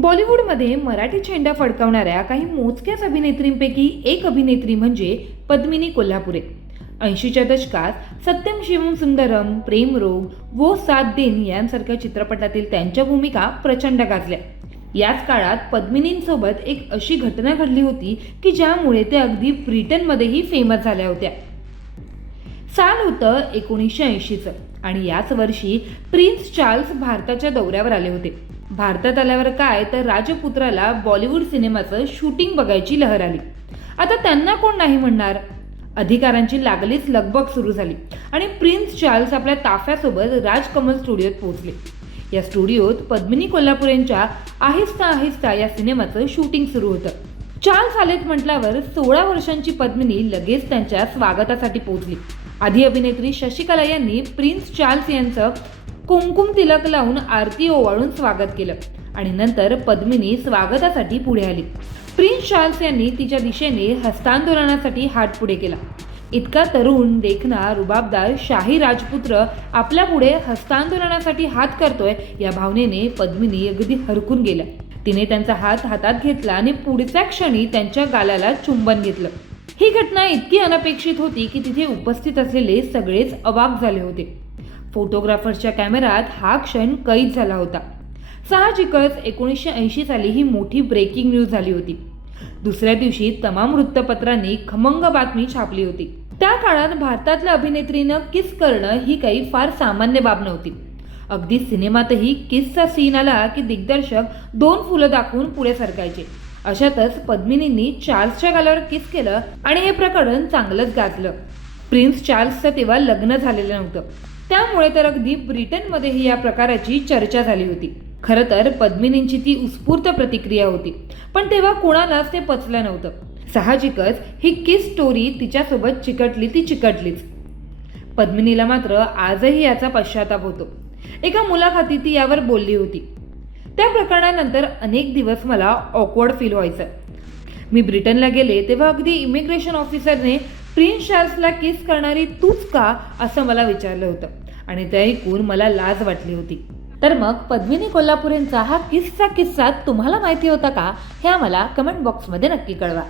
बॉलिवूडमध्ये मराठी झेंडा फडकावणाऱ्या काही मोजक्याच अभिनेत्रींपैकी एक अभिनेत्री म्हणजे पद्मिनी कोल्हापुरे. ऐंशीच्या दशकात सत्यम शिवम सुंदरम प्रेमरोग वो सात दिन यांसारख्या चित्रपटातील त्यांच्या भूमिका प्रचंड गाजल्या. याच काळात पद्मिनींसोबत एक अशी घटना घडली होती की ज्यामुळे ते अगदी ब्रिटनमध्येही फेमस झाल्या होत्या. साल होतं एकोणीसशे ऐंशीचं आणि याच वर्षी प्रिन्स चार्ल्स भारताच्या दौऱ्यावर आले होते. भारतात आल्यावर काय? तर राजपुत्राला बॉलिवूड सिनेमाचं शूटिंग बघायची लहर आली. आता त्यांना कोण नाही म्हणणार? अधिकारांची लागलीच लगबग सुरू झाली. आणि प्रिन्स चार्ल्स आपल्या ताफ्यासोबत राजकमल स्टुडिओत पोहोचले. या स्टुडिओत पद्मिनी कोल्हापूर यांच्या आहिस्ता आहिस्ता या सिनेमाचं शूटिंग सुरू होतं. चार्ल्स आलेत म्हटल्यावर सोळा वर्षांची पद्मिनी लगेच त्यांच्या स्वागतासाठी पोहोचली. आधी अभिनेत्री शशिकला यांनी प्रिन्स चार्ल्स यांचं कुमकुम तिलक लावून आरती ओवाळून स्वागत केलं. आणि नंतर पद्मिनी स्वागतासाठी पुढे आली. प्रिन्स चार्ल्स यांनी तिच्या दिशेने हस्तांदोलनासाठी हात पुढे केला. इतका तरुण देखना रुबाबदार शाही राजपुत्र आपल्या पुढे हस्तांदोलनासाठी हात करतोय या भावनेने पद्मिनी अगदी हरकून गेल्या. तिने त्यांचा हात हातात घेतला आणि पुढच्या क्षणी त्यांच्या गालाला चुंबन घेतलं. ही घटना इतकी अनपेक्षित होती की तिथे उपस्थित असलेले सगळेच अवाक झाले होते. फोटोग्राफर्सच्या कॅमेऱ्यात हा क्षण कैद झाला होता. साहजिकच एकोणीसशे ऐंशी साली ही मोठी ब्रेकिंग न्यूज झाली होती. दुसऱ्या दिवशी तमाम वृत्तपत्रांनी खमंग बातमी छापली होती. त्या काळात भारतातल्या अभिनेत्रीनं किस करणं ही काही फार सामान्य बाब नव्हती. अगदी सिनेमातही किसचा सीन आला की दिग्दर्शक दोन फुलं दाखवून पुढे सरकायचे. अशातच पद्मिनींनी चार्ल्सच्या गालावर किस केलं आणि हे प्रकरण चांगलंच गाजलं. प्रिन्स चार्ल्सचं तेव्हा लग्न झालेलं नव्हतं. त्यामुळे तर अगदी ब्रिटनमध्येही या प्रकाराची चर्चा झाली होती. खरं तर पद्मिनींची ती उत्स्फूर्त प्रतिक्रिया होती. पण तेव्हा कोणालाच ते पचलं नव्हतं. साहजिकच ही किस स्टोरी तिच्यासोबत चिकटली ती चिकटलीच. पद्मिनीला मात्र आजही याचा पश्चाताप होतो. एका मुलाखतीत ती यावर बोलली होती. त्या प्रकरणानंतर अनेक दिवस मला ऑकवर्ड फील व्हायचं. मी ब्रिटनला गेले तेव्हा अगदी इमिग्रेशन ऑफिसरने प्रिन्स चार्ल्सला किस करणारी तूच का असं मला विचारलं होतं. आणि ते ऐकून मला लाज वाटली होती. तर मग पद्मिनी कोल्हापुरेंचा हा किसचा किस्सा तुम्हाला माहिती होता का? हे आम्हाला कमेंट बॉक्समध्ये नक्की कळवा.